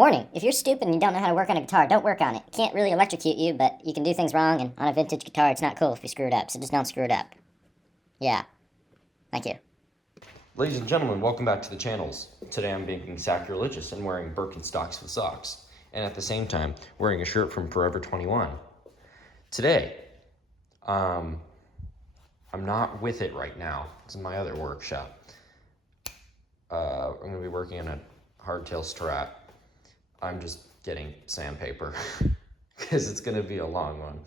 Warning, if you're stupid and you don't know how to work on a guitar, don't work on it. It can't really electrocute you, but you can do things wrong, and on a vintage guitar, it's not cool if you screw it up, so just don't screw it up. Yeah. Thank you. Ladies and gentlemen, welcome back to the channels. Today I'm being sacrilegious and wearing Birkenstocks with socks, and at the same time, wearing a shirt from Forever 21. Today, I'm not with it right now. This is my other workshop. I'm going to be working on a hardtail Strat. I'm just getting sandpaper because it's going to be a long one.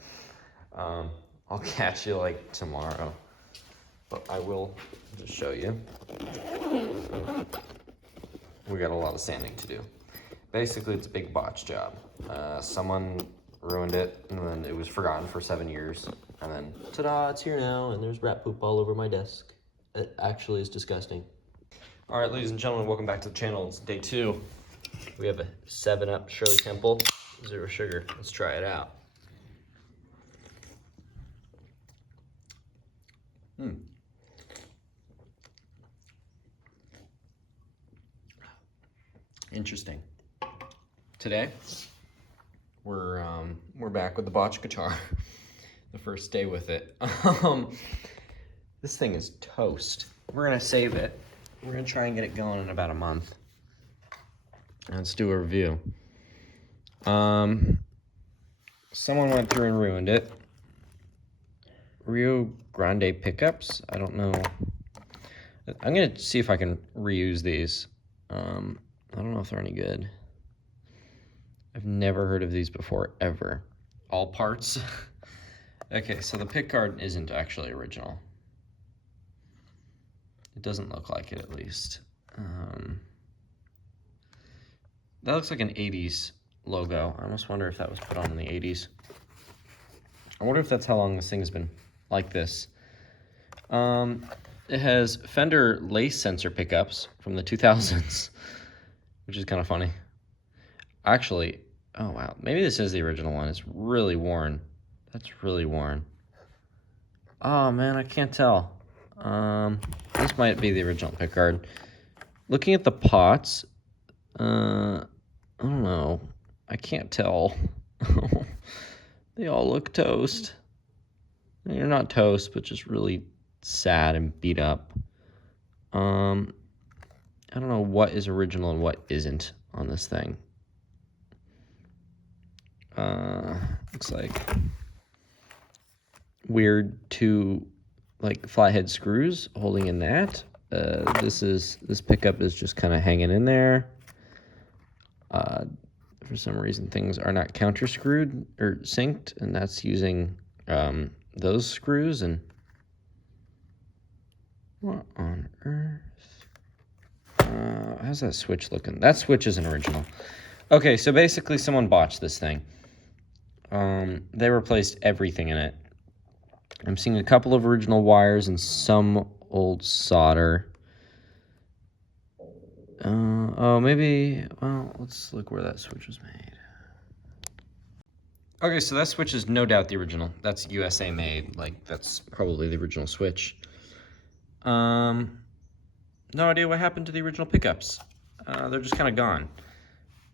I'll catch you like tomorrow, but I will just show you. We got a lot of sanding to do. Basically, it's a big botch job. Someone ruined it, and then it was forgotten for 7 years, and then ta-da, it's here now, and there's rat poop all over my desk. It actually is disgusting. All right, ladies and gentlemen, welcome back to the channel. It's day 2. We have a 7-Up Shirley Temple, 0 sugar. Let's try it out. Interesting. Today, we're back with the botch guitar. The first day with it. This thing is toast. We're gonna save it. We're gonna try and get it going in about a month. Let's do a review. Someone went through and ruined it. Rio Grande pickups. I don't know. I'm gonna see if I can reuse these. I don't know if they're any good. I've never heard of these before, ever. All parts. Okay, so the pick guard isn't actually original. It doesn't look like it, at least. That looks like an 80s logo. I almost wonder if that was put on in the 80s. I wonder if that's how long this thing has been like this. It has Fender lace sensor pickups from the 2000s, which is kind of funny. Actually, oh wow, maybe this is the original one. It's really worn. That's really worn. Oh man, I can't tell. This might be the original pickguard. Looking at the pots, I don't know. I can't tell. They all look toast. They're not toast, but just really sad and beat up. I don't know what is original and what isn't on this thing. Looks like weird 2 like flathead screws holding in that. This pickup is just kind of hanging in there. For some reason, things are not counter screwed or synced, and that's using those screws. And what on earth? How's that switch looking? That switch isn't original. Okay, so basically someone botched this thing. They replaced everything in it. I'm seeing a couple of original wires and some old solder. Oh, maybe, well, let's look where that switch was made. Okay, so that switch is no doubt the original. That's USA made. Like, that's probably the original switch. No idea what happened to the original pickups. They're just kind of gone.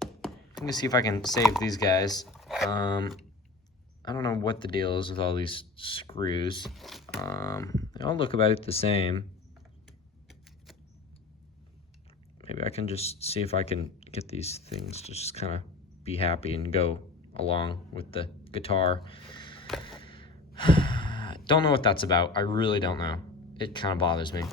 I'm gonna see if I can save these guys. I don't know what the deal is with all these screws. They all look about the same. Maybe I can just see if I can get these things to just kind of be happy and go along with the guitar. Don't know what that's about. I really don't know. It kind of bothers me.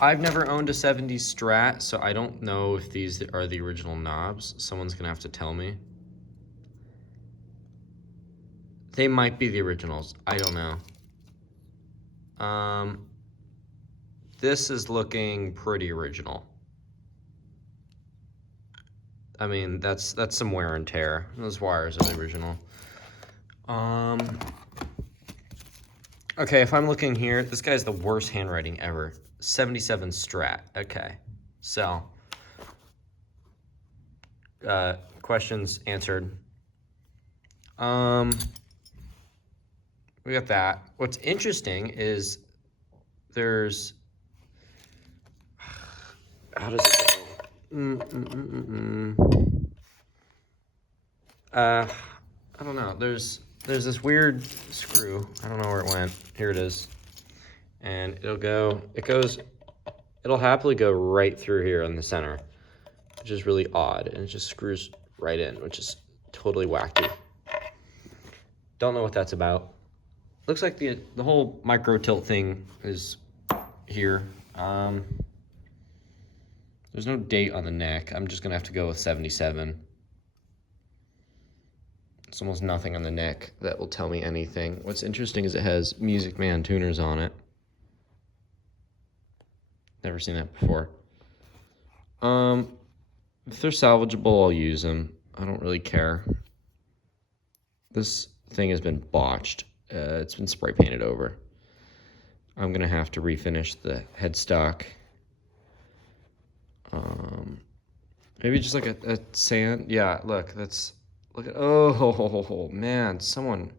I've never owned a 70s Strat, so I don't know if these are the original knobs. Someone's gonna have to tell me. They might be the originals. I don't know. This is looking pretty original. I mean, that's some wear and tear. Those wires are the original. Okay, if I'm looking here, this guy's the worst handwriting ever. 77 Strat. Okay, so questions answered. We got that. What's interesting is there's, how does it go? I don't know. There's this weird screw. I don't know where it went. Here it is. And it'll happily go right through here in the center, which is really odd. And it just screws right in, which is totally wacky. Don't know what that's about. Looks like the whole micro tilt thing is here. There's no date on the neck. I'm just gonna have to go with 77. There's almost nothing on the neck that will tell me anything. What's interesting is it has Music Man tuners on it. Never seen that before. If they're salvageable, I'll use them. I don't really care. This thing has been botched. It's been spray painted over. I'm gonna have to refinish the headstock. Maybe just like a sand. Yeah, look at, oh man, someone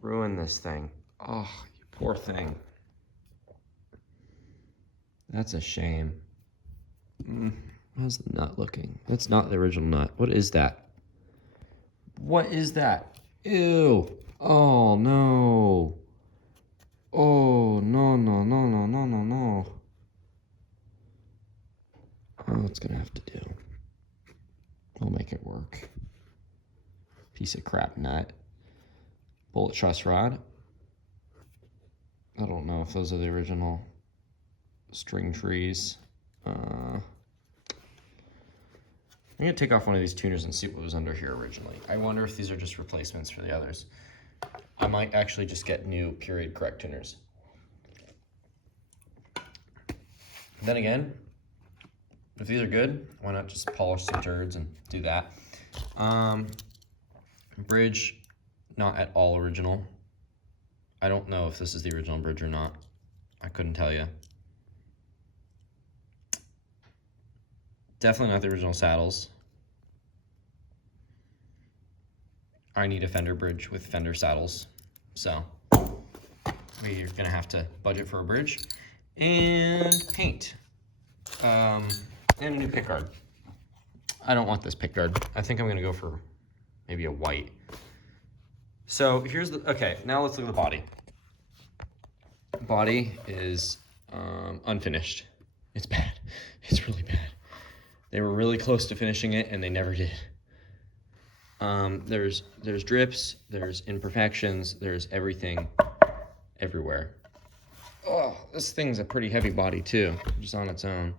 ruined this thing. Oh, you poor thing. That's a shame. How's the nut looking? That's not the original nut. What is that? What is that? Ew. Oh no. Oh no. Oh, it's gonna have to do. We'll make it work. Piece of crap nut. Bullet truss rod. I don't know if those are the original string trees. I'm gonna take off one of these tuners and see what was under here originally. I wonder if these are just replacements for the others. I might actually just get new period correct tuners. Then again, if these are good, why not just polish some turds and do that? Bridge, not at all original. I don't know if this is the original bridge or not. I couldn't tell you. Definitely not the original saddles. I need a Fender bridge with Fender saddles. So we're gonna have to budget for a bridge and paint. And a new pickguard. I don't want this pickguard. I think I'm gonna go for maybe a white. So here's the, okay, now let's look at the body. Body is unfinished. It's bad. It's really bad. They were really close to finishing it and they never did. There's drips, there's imperfections, there's everything everywhere. Oh, this thing's a pretty heavy body too, just on its own.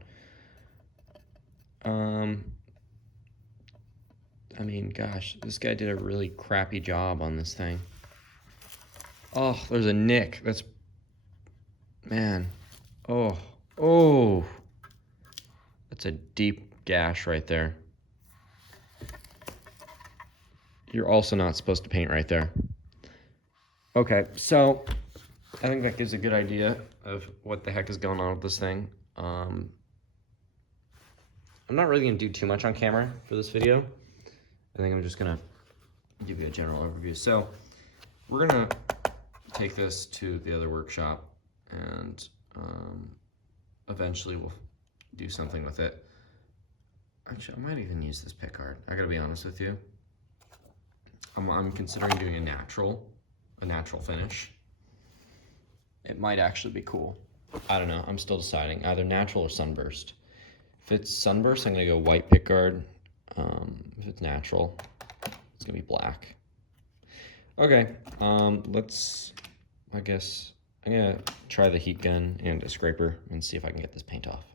I mean, gosh, this guy did a really crappy job on this thing. Oh, there's a nick. That's, man. Oh. That's a deep gash right there. You're also not supposed to paint right there. Okay, so I think that gives a good idea of what the heck is going on with this thing. I'm not really gonna do too much on camera for this video. I think I'm just gonna give you a general overview. So we're gonna take this to the other workshop and eventually we'll do something with it. Actually, I might even use this pickguard. I gotta be honest with you. I'm considering doing a natural finish. It might actually be cool. I don't know, I'm still deciding, either natural or sunburst. If it's sunburst, I'm gonna go white pickguard. If it's natural, it's gonna be black. Okay, I guess I'm gonna try the heat gun and a scraper and see if I can get this paint off.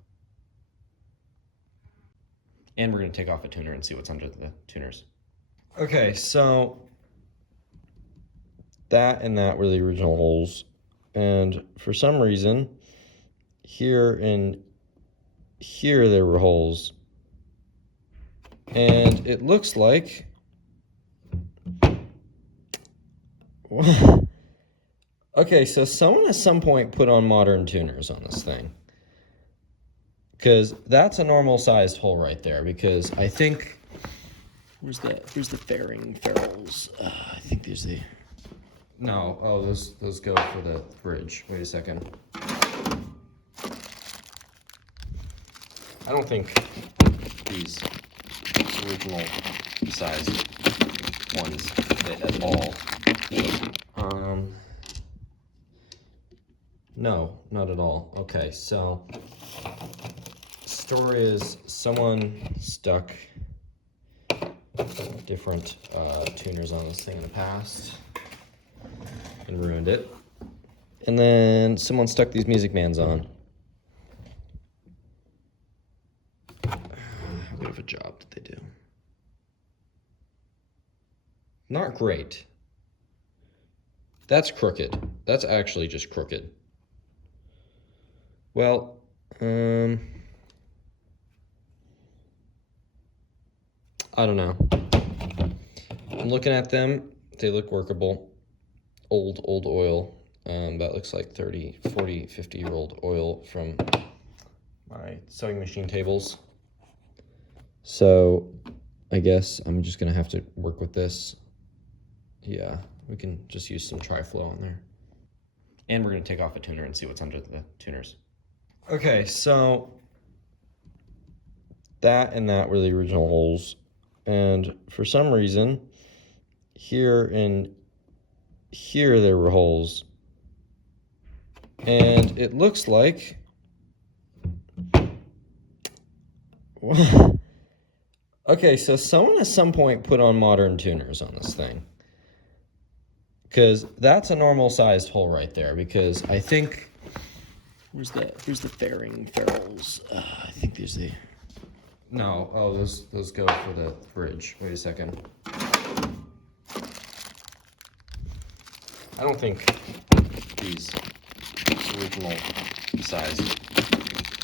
And we're gonna take off a tuner and see what's under the tuners. Okay, so that and that were the original holes. And for some reason, here and here there were holes. And it looks like okay, so someone at some point put on modern tuners on this thing. Because that's a normal sized hole right there. Because I think, here's the fairing ferrules. I think there's the, no, oh, those go for the bridge. Wait a second. I don't think these original sized ones fit at all. No, not at all. Okay, so story is someone stuck different tuners on this thing in the past and ruined it. And then someone stuck these Music Mans on. How good of a job did they do? Not great. That's crooked. That's actually just crooked. Well, I don't know. I'm looking at them. They look workable. Old oil. That looks like 30, 40, 50-year-old oil from my sewing machine tables. So I guess I'm just gonna have to work with this. Yeah, we can just use some tri-flow on there. And we're gonna take off a tuner and see what's under the tuners. Okay, so that and that were the original holes. And for some reason, here and here there were holes. And it looks like okay, so someone at some point put on modern tuners on this thing. Because that's a normal sized hole right there. Because I think here's the fairing ferrules. I think there's the no. Oh, those go for the bridge. Wait a second. I don't think these original sized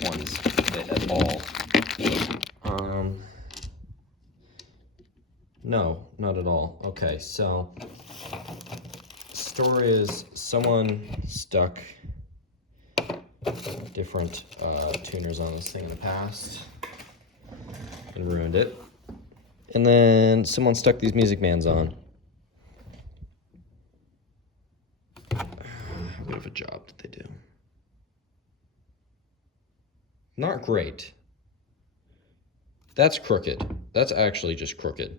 ones fit at all. No, not at all. Okay, so story is someone stuck different tuners on this thing in the past and ruined it. And then someone stuck these Music Mans on. How good of a job did they do? Not great. That's crooked. That's actually just crooked.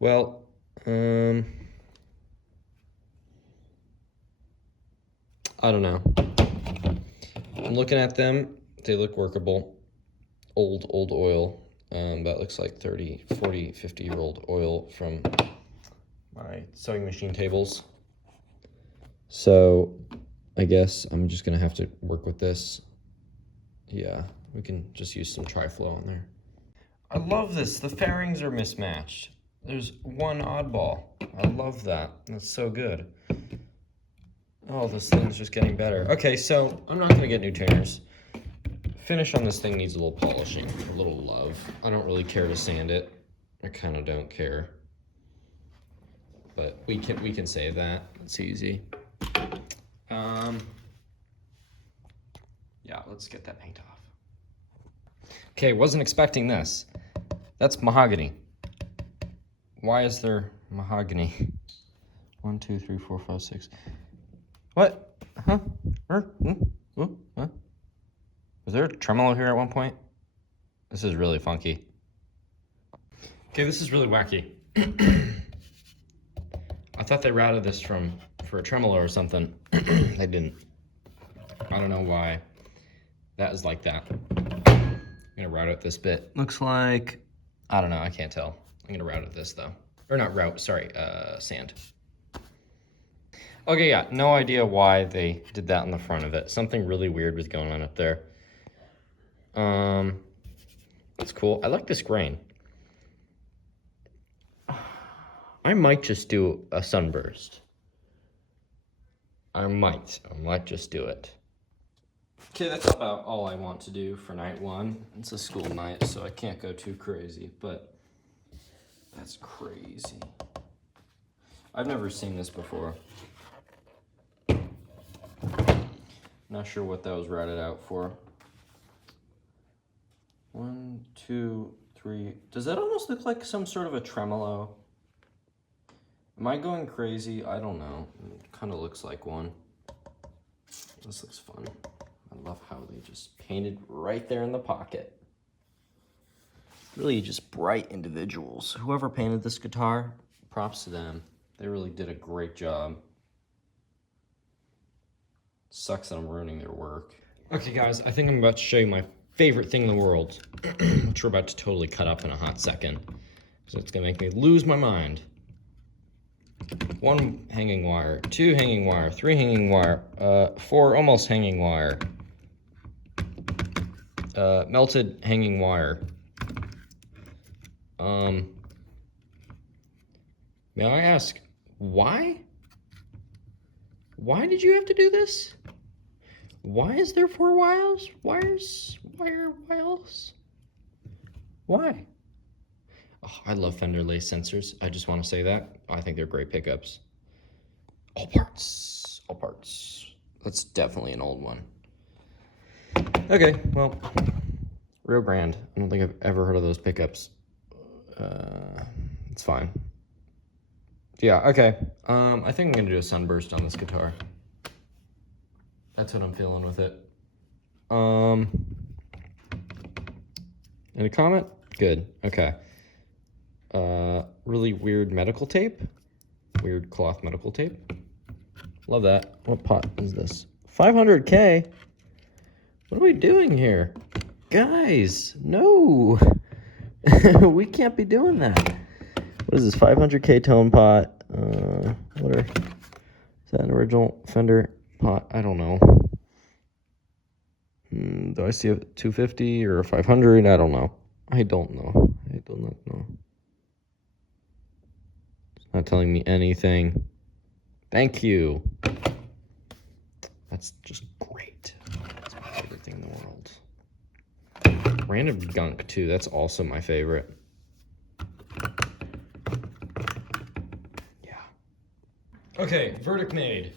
Well, I don't know. I'm looking at them. They look workable. Old oil. That looks like 30, 40, 50-year-old oil from my sewing machine tables. So I guess I'm just gonna have to work with this. Yeah, we can just use some tri-flow on there. I love this. The fairings are mismatched. There's one oddball. I love that. That's so good. Oh, this thing's just getting better. Okay, so I'm not gonna get new tuners. Finish on this thing needs a little polishing, a little love. I don't really care to sand it. I kind of don't care. But we can save that. It's easy. Yeah, let's get that paint off. Okay, wasn't expecting this. That's mahogany. Why is there mahogany? 1, 2, 3, 4, 5, 6. What? Huh? Huh? Was there a tremolo here at one point? This is really funky. Okay, this is really wacky. I thought they routed this for a tremolo or something. They didn't. I don't know why that is like that. I'm gonna route it this bit. Looks like, I don't know, I can't tell. I'm gonna route it this though. Or not route, sorry, sand. Okay, yeah, no idea why they did that on the front of it. Something really weird was going on up there. That's cool. I like this grain. I might just do a sunburst. I might just do it. Okay, that's about all I want to do for night one. It's a school night, so I can't go too crazy, but that's crazy. I've never seen this before. Not sure what that was routed out for. 1, 2, 3. Does that almost look like some sort of a tremolo? Am I going crazy? I don't know. It kind of looks like one. This looks fun. I love how they just painted right there in the pocket. really just bright individuals. Whoever painted this guitar, props to them. They really did a great job. Sucks that I'm ruining their work. Okay guys, I think I'm about to show you my favorite thing in the world, which we're about to totally cut up in a hot second. So it's gonna make me lose my mind. 1 hanging wire, 2 hanging wire, 3 hanging wire, 4 almost hanging wire, melted hanging wire. May I ask, why? Why did you have to do this? Why is there 4 wires? Wires? Why? Oh, I love Fender lace sensors. I just want to say that. I think they're great pickups. All parts. All parts. That's definitely an old one. Okay, well, real brand. I don't think I've ever heard of those pickups. It's fine. Yeah, okay. I think I'm gonna do a sunburst on this guitar. That's what I'm feeling with it. Any comment? Good, okay. Really weird medical tape. Weird cloth medical tape. Love that. What pot is this? 500K? What are we doing here? Guys, no. We can't be doing that. What is this, 500K tone pot? Is that an original Fender pot? I don't know. Do I see a 250 or a 500? I don't know. I don't know. I do not know. It's not telling me anything. Thank you. That's just great. That's my favorite thing in the world. Random gunk, too. That's also my favorite. Yeah. Okay, verdict made.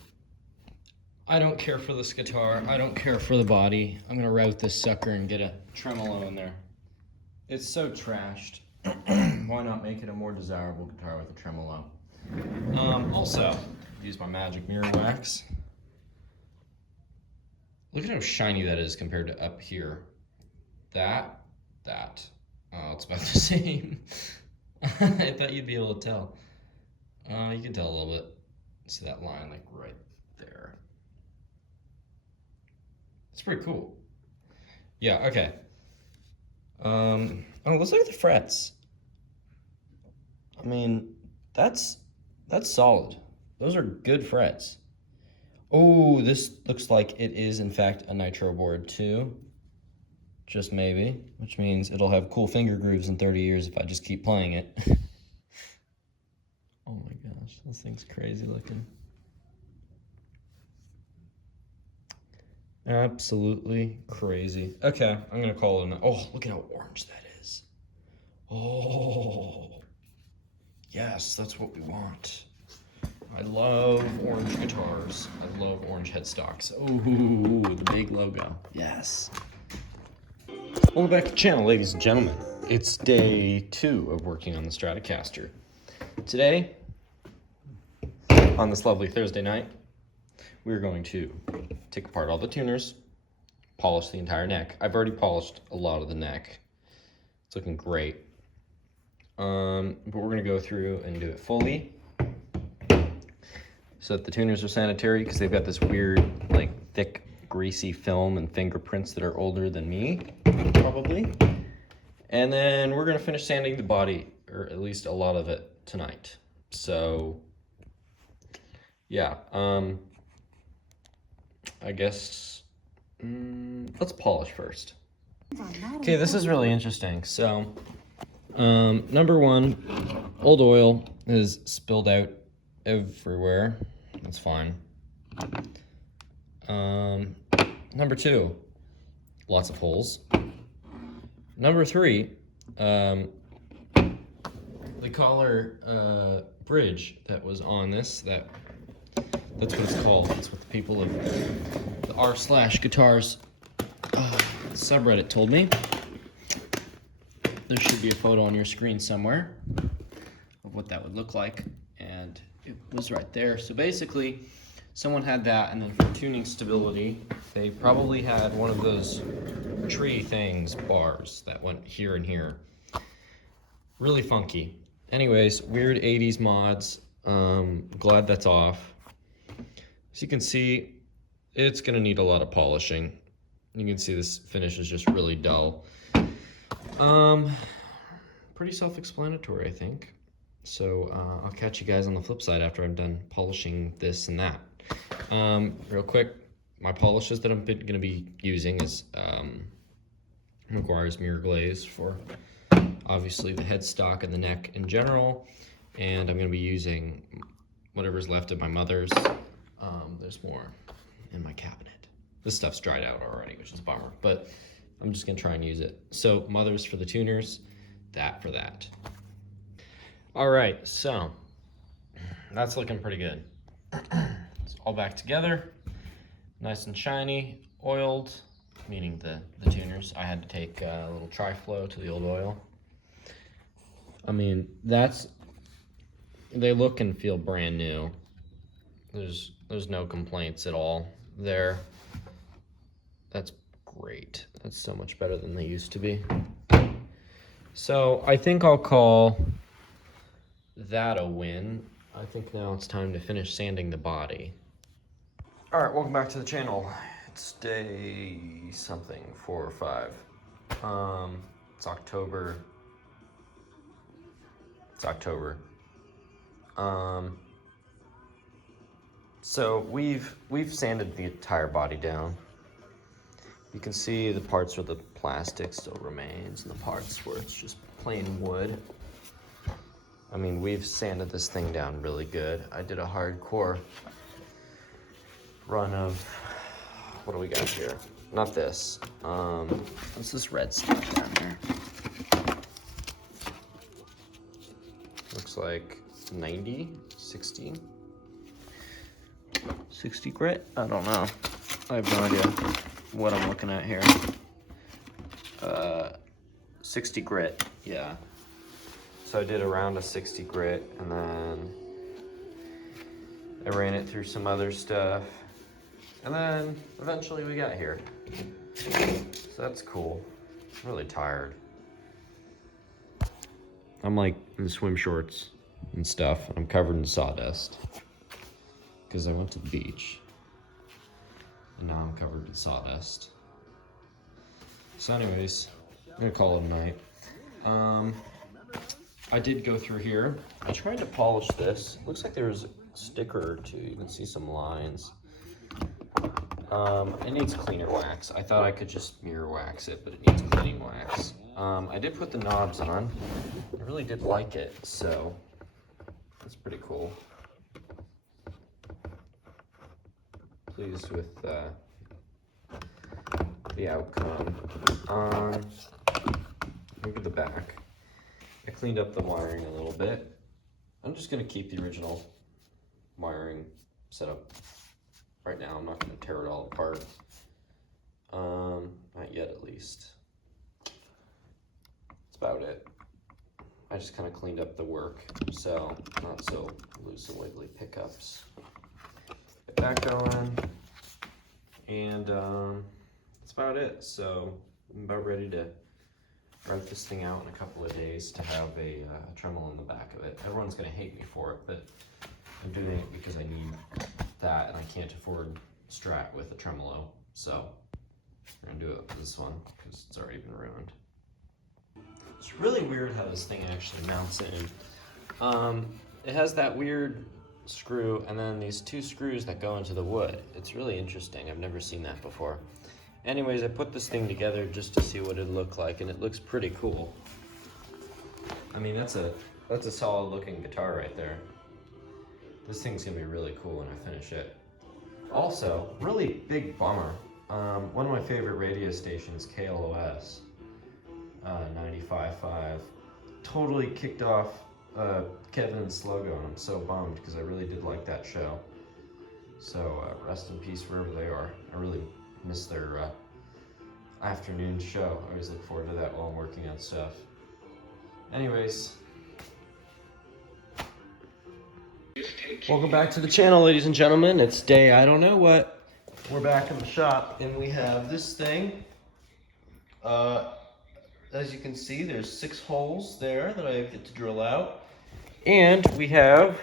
I don't care for this guitar. I don't care for the body. I'm gonna route this sucker and get a tremolo in there. It's so trashed. Why not make it a more desirable guitar with a tremolo? Also, use my magic mirror wax. Look at how shiny that is compared to up here. That. Oh, it's about the same. I thought you'd be able to tell. You can tell a little bit. See that line, like right there. It's pretty cool. Yeah, okay. Oh, let's look at the frets. I mean, that's solid. Those are good frets. Oh, this looks like it is in fact a nitro board too. Just maybe, which means it'll have cool finger grooves in 30 years if I just keep playing it. Oh my gosh, this thing's crazy looking. Absolutely crazy. Okay, I'm gonna call it oh, look at how orange that is. Oh, yes, that's what we want. I love orange guitars. I love orange headstocks. Oh, the big logo. Yes. Welcome back to the channel, ladies and gentlemen. It's day 2 of working on the Stratocaster. Today, on this lovely Thursday night, we're going to take apart all the tuners, polish the entire neck. I've already polished a lot of the neck. It's looking great. But we're gonna go through and do it fully so that the tuners are sanitary, because they've got this weird, like, thick, greasy film and fingerprints that are older than me, probably. And then we're gonna finish sanding the body, or at least a lot of it, tonight. So, yeah, I guess, let's polish first. Okay, this is really interesting. So, number 1, old oil is spilled out everywhere. That's fine. Number 2, lots of holes. Number 3, the collar bridge that was on this, that's what it's called. That's what the people of the r/guitars subreddit told me. There should be a photo on your screen somewhere of what that would look like, and it was right there. So basically, someone had that, and then for tuning stability, they probably had one of those tree things, bars, that went here and here. Really funky. Anyways, weird 80s mods. Glad that's off. As you can see, it's gonna need a lot of polishing. You can see this finish is just really dull. Pretty self-explanatory, I think. So I'll catch you guys on the flip side after I'm done polishing this and that. Real quick, my polishes that I'm gonna be using is McGuire's Mirror Glaze for obviously the headstock and the neck in general, and I'm going to be using whatever's left of my mother's. There's more in my cabinet. This stuff's dried out already, which is a bummer, but I'm just going to try and use it. So mother's for the tuners, that for that. All right, so that's looking pretty good. It's all back together, nice and shiny, oiled, meaning the tuners. I had to take a little tri-flow to the old oil. I mean, they look and feel brand new. There's no complaints at all there. That's great. That's so much better than they used to be. So I think I'll call that a win. I think now it's time to finish sanding the body. All right, welcome back to the channel. It's day something, 4 or 5. It's October. So we've sanded the entire body down. You can see the parts where the plastic still remains and the parts where it's just plain wood. I mean, we've sanded this thing down really good. I did a hardcore run of, what do we got here? Not this. What's this red stuff down here? Looks like 90, 60 grit? I don't know. I have no idea what I'm looking at here. 60 grit, yeah. So I did around a 60 grit, and then I ran it through some other stuff, and then eventually we got here. So that's cool. I'm really tired. I'm like in swim shorts and stuff, and I'm covered in sawdust because I went to the beach, and now I'm covered in sawdust. So anyways, I'm gonna call it a night. I did go through here. I tried to polish this. Looks like there's a sticker or two. You can see some lines. It needs cleaner wax. I thought I could just mirror wax it, but it needs cleaning wax. I did put the knobs on. I really did like it, so that's pretty cool. Pleased with the outcome. Look at the back. I cleaned up the wiring a little bit. I'm just gonna keep the original wiring set up right now. I'm not gonna tear it all apart. Not yet, at least. That's about it. I just kind of cleaned up the work, so not so loose and wiggly pickups. Get that going, and that's about it. So I'm about ready to write this thing out in a couple of days to have a tremolo in the back of it. Everyone's gonna hate me for it, but I'm doing it because I need that, and I can't afford Strat with a tremolo, so we're gonna do it with this one because it's already been ruined. It's really weird how this thing actually mounts in. It has that weird screw and then these 2 screws that go into the wood. It's really interesting. I've never seen that before. Anyways, I put this thing together just to see what it'd look like, and it looks pretty cool. I mean, that's a solid looking guitar right there. This thing's gonna be really cool when I finish it. Also, really big bummer. One of my favorite radio stations, KLOS, 95.5, totally kicked off Kevin's logo, and I'm so bummed because I really did like that show. So rest in peace wherever they are. I really miss their afternoon show. I always look forward to that while I'm working on stuff. Anyways, welcome back to the channel, ladies and gentlemen. It's day I don't know what. We're back in the shop, and we have this thing. as you can see, there's 6 holes there that I get to drill out. And we have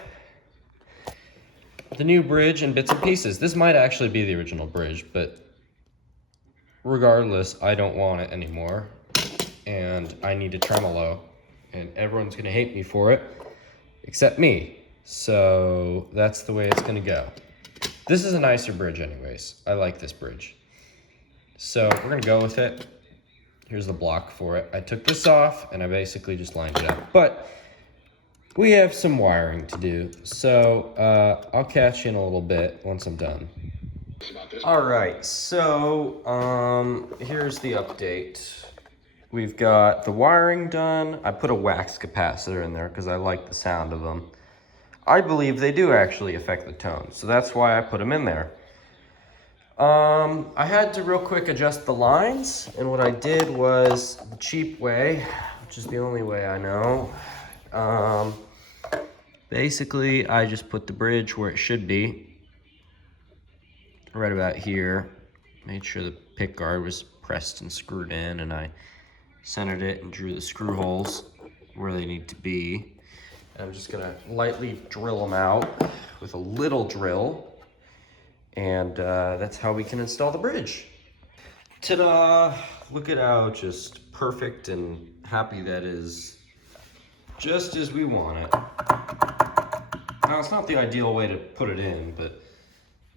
the new bridge and bits and pieces. This might actually be the original bridge, but regardless, I don't want it anymore. And I need a tremolo, and everyone's gonna hate me for it, except me. So that's the way it's gonna go. This is a nicer bridge anyways. I like this bridge. So we're gonna go with it. Here's the block for it. I took this off and I basically just lined it up. But we have some wiring to do. So I'll catch you in a little bit once I'm done. All right, so here's the update. We've got the wiring done. I put a wax capacitor in there because I like the sound of them. I believe they do actually affect the tone, so that's why I put them in there. I had to real quick adjust the lines, and what I did was the cheap way, which is the only way I know. Basically, I just put the bridge where it should be, right about here. Made sure the pick guard was pressed and screwed in, and I centered it and drew the screw holes where they need to be. And I'm just gonna lightly drill them out with a little drill, and that's how we can install the bridge. Ta-da! Look at how just perfect and happy that is, just as we want it. Now, it's not the ideal way to put it in, but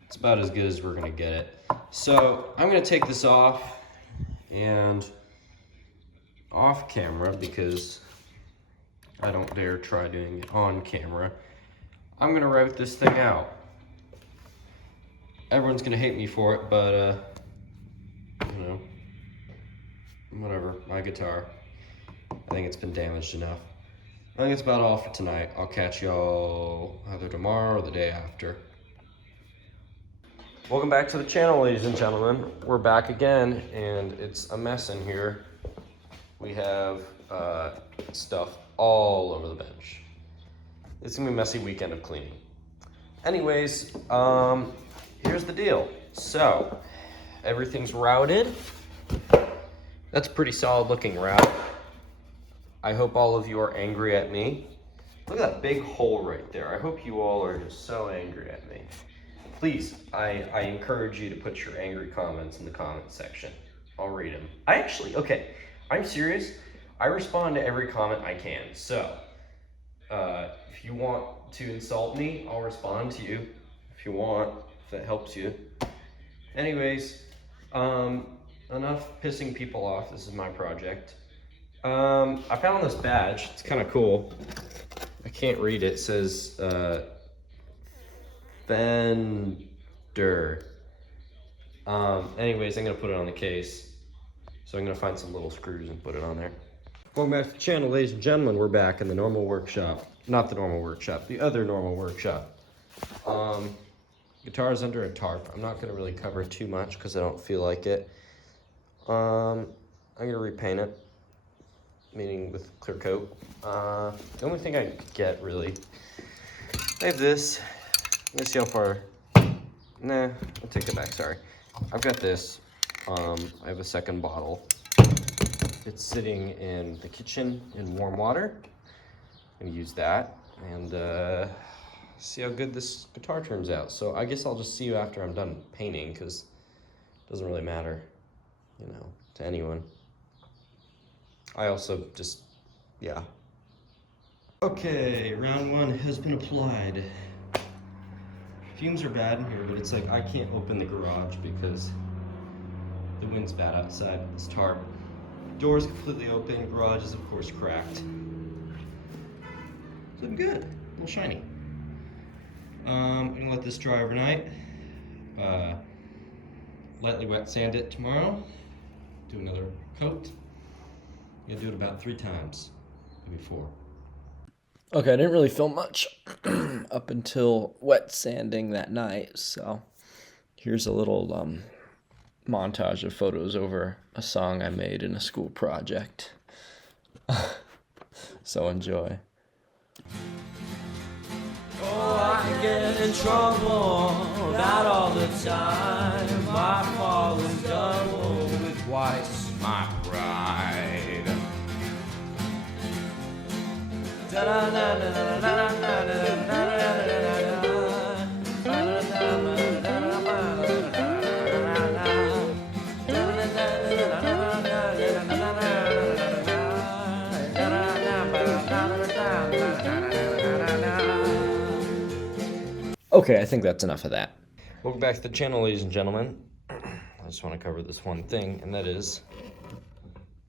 it's about as good as we're gonna get it. So I'm gonna take this off, and off camera, because I don't dare try doing it on camera, I'm gonna route this thing out. Everyone's gonna hate me for it, but you know, whatever, my guitar. I think it's been damaged enough. I think it's about all for tonight. I'll catch y'all either tomorrow or the day after. Welcome back to the channel, ladies and gentlemen. We're back again, and it's a mess in here. We have stuff all over the bench. It's gonna be a messy weekend of cleaning. Anyways, here's the deal. So, everything's routed. That's a pretty solid looking route. I hope all of you are angry at me. Look at that big hole right there. I hope you all are just so angry at me. Please, I encourage you to put your angry comments in the comment section. I'll read them. Okay, I'm serious. I respond to every comment I can. So, if you want to insult me, I'll respond to you. If you want, if that helps you. Anyways, enough pissing people off. This is my project. I found this badge. It's kind of cool. I can't read it. It says Fender. Anyways, I'm gonna put it on the case. So I'm gonna find some little screws and put it on there. Welcome back to the channel, ladies and gentlemen. We're back in the normal workshop. Not the normal workshop, the other normal workshop. Guitar's under a tarp. I'm not gonna really cover too much because I don't feel like it. I'm gonna repaint it, meaning with clear coat. The only thing I could get, really, I have this. Let me see how far. Nah, I'll take it back, sorry. I've got this. I have a second bottle. It's sitting in the kitchen in warm water. I'm gonna use that and see how good this guitar turns out. So I guess I'll just see you after I'm done painting, because it doesn't really matter, you know, to anyone. I also just, yeah. Okay, round one has been applied. Fumes are bad in here, but it's like I can't open the garage because the wind's bad outside. This tarp. Door's completely open, garage is of course cracked. It's looking good, a little shiny. I'm gonna let this dry overnight. Lightly wet sand it tomorrow. Do another coat. I'm gonna do it about 3 times, maybe 4. Okay, I didn't really film much up until wet sanding that night, so here's a little montage of photos over a song I made in a school project. So enjoy. Oh, I get in trouble about all the time. My fall is double with twice my pride. Okay, I think that's enough of that. Welcome back to the channel, ladies and gentlemen. I just want to cover this one thing, and that is,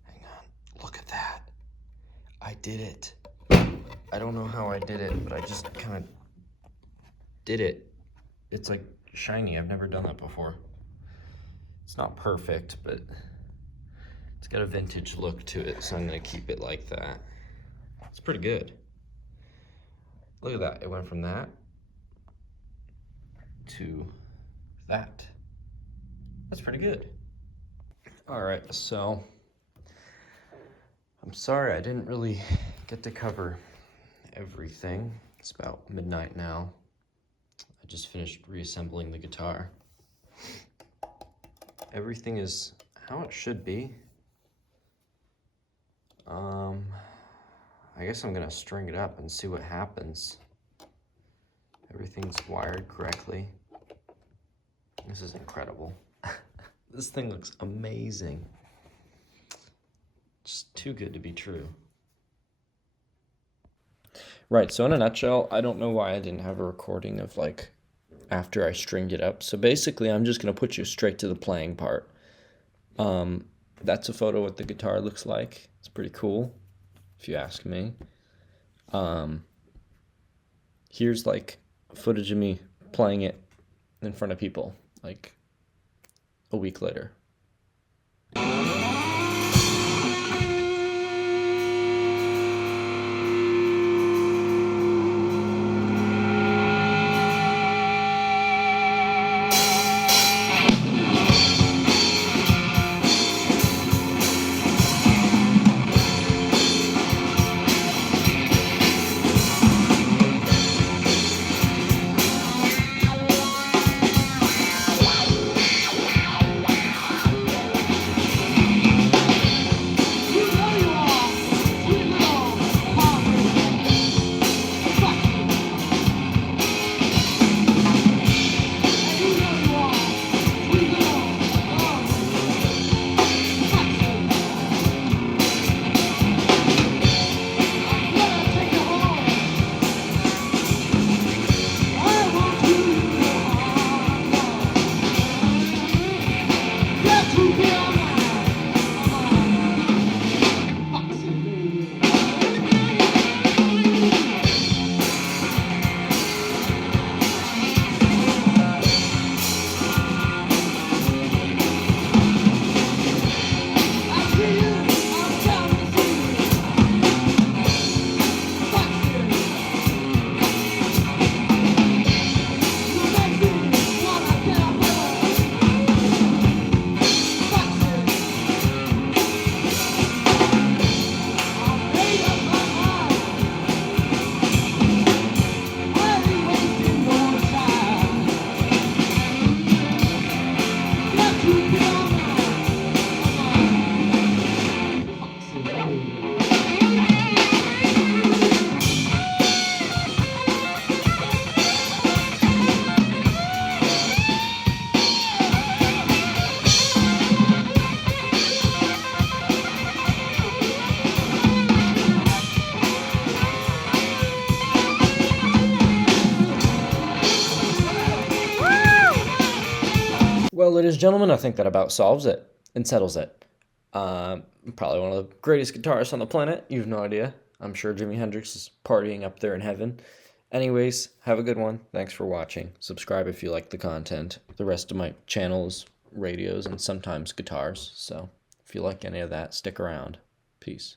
hang on, look at that. I did it. I don't know how I did it, but I just kind of did it. It's like shiny. I've never done that before. It's not perfect, but it's got a vintage look to it, so I'm gonna keep it like that. It's pretty good. Look at that. It went from that to that. That's pretty good. All right, so I'm sorry I didn't really get to cover everything. It's about midnight now. I just finished reassembling the guitar. Everything is how it should be. I guess I'm gonna string it up and see what happens. Everything's wired correctly. This is incredible. This thing looks amazing. Just too good to be true. Right, so in a nutshell, I don't know why I didn't have a recording of like after I stringed it up. So basically, I'm just going to put you straight to the playing part. That's a photo of what the guitar looks like. It's pretty cool, if you ask me. Here's like footage of me playing it in front of people, like a week later. Well, ladies and gentlemen, I think that about solves it and settles it. Probably one of the greatest guitarists on the planet. You have no idea. I'm sure Jimi Hendrix is partying up there in heaven. Anyways, have a good one. Thanks for watching. Subscribe if you like the content. The rest of my channels, radios, and sometimes guitars. So if you like any of that, stick around. Peace.